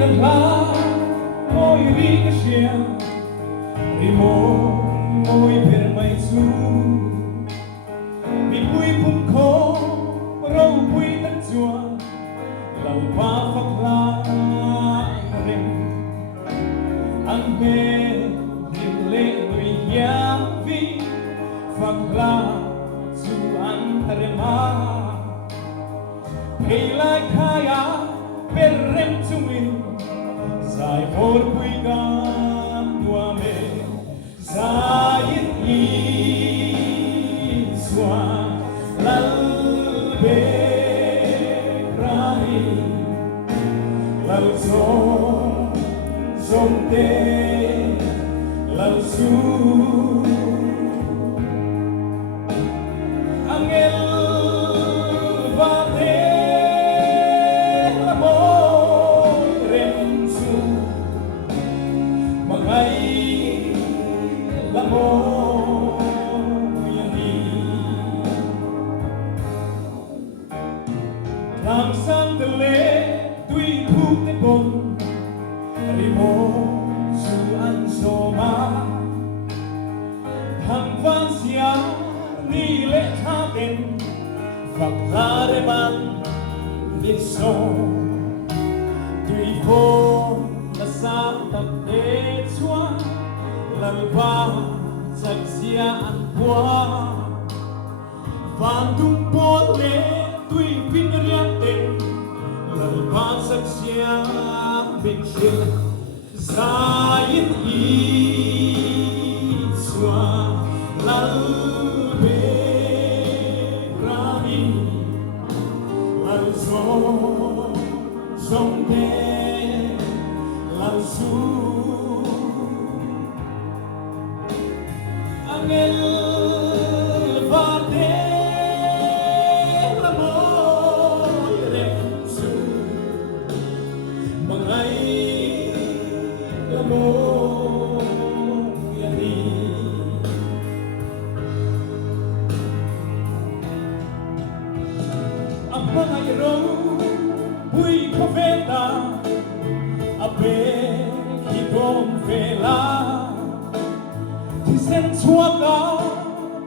na la moi ri ka sia ri moi per mai su mi pui pum ko rau pui tak chua lau pa phak la rim an be lim le lui ya vi phak la chu an rema hey lai kaya per rem chungin sai por pui gam tua me sai i swa lal be rai lal som te lal su angel va te la moi rem su magai la moi ni lam sang de le tui thu te bon ri mo su an so ma thang van sia ni le tha den phak la re man ni so tui pho la sa tak te chua lal ba chak sia an kwa van tung po le tui pin riat den lal ba chak sia bin chil zain i swa lal be rani lal so te lal su angel va te la moi rem su mangai la moi ni apangai ro hui profeta ape ki bom vela sen chua ka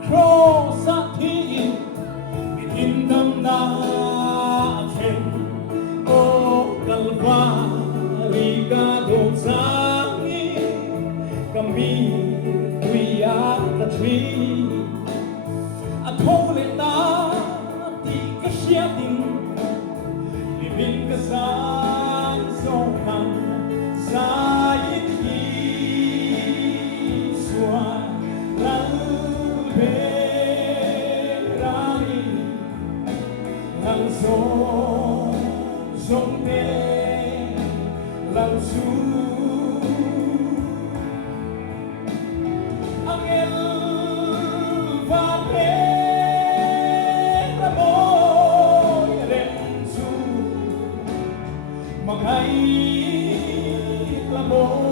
cross a thi in dam na chen o kalvari ka do zangi kami tuya ka tri a thole ta ti ka sia ding living ka sang so kan sai ki swa lal be rani lal so te lal su angel va te la moi rem su magai la moi